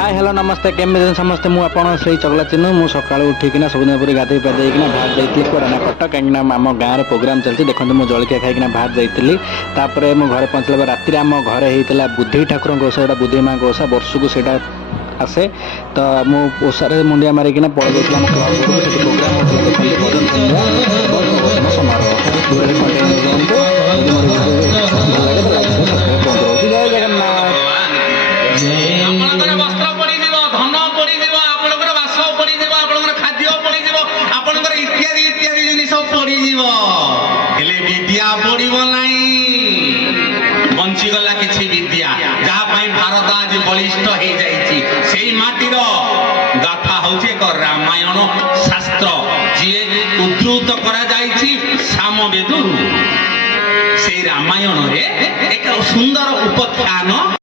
Hi hello नमस्ते केमी समस्ते मुझे श्री चगला चिन्ह मुझे सका उठिकिना सबुदिन पूरी गाधे पादैकिना बाहर जाइए कोराना कटक कहीं आम गाँव प्रोग्राम चलती देखते मुझे जलखिया खाईकिना बाहर जाइली मु घर पहुँचला राति आम घर होता बुद्धि ठाकुर ओषा गोटा बुद्धि माँ ओषा वर्ष को सीटा आसे तो मुझे मुंडिया मारिकिना पड़ जाइए प्रोग्राम होता देखते भजन संध्या भजन समारोह जय जगन्नाथ। ଆପଣଙ୍କର ବସ୍ତ୍ର ପଡ଼ିଯିବ, ଧନ ପଡ଼ିଯିବ, ଆପଣଙ୍କର ବାସ ପଡ଼ିଯିବ, ଆପଣଙ୍କର ଖାଦ୍ୟ ପଡ଼ିଯିବ, ଆପଣଙ୍କର ଇତ୍ୟାଦି ଇତ୍ୟାଦି ଜିନିଷ ପଡ଼ିଯିବ, ହେଲେ ବିଦ୍ୟା ପଡ଼ିବ ନାହିଁ। ବଞ୍ଚିଗଲା କିଛି ବିଦ୍ୟା ଯାହା ପାଇଁ ଭାରତ ଆଜି ବଳିଷ୍ଠ ହେଇଯାଇଛି। ସେଇ ମାଟିର ଗାଥା ହଉଛି ଏକ ରାମାୟଣ ଶାସ୍ତ୍ର, ଯିଏ ଉଦ୍ଧୃତ କରାଯାଇଛି ସାମବେଦରୁ। ସେଇ ରାମାୟଣରେ ଏକ ସୁନ୍ଦର ଉପଖ୍ୟାନ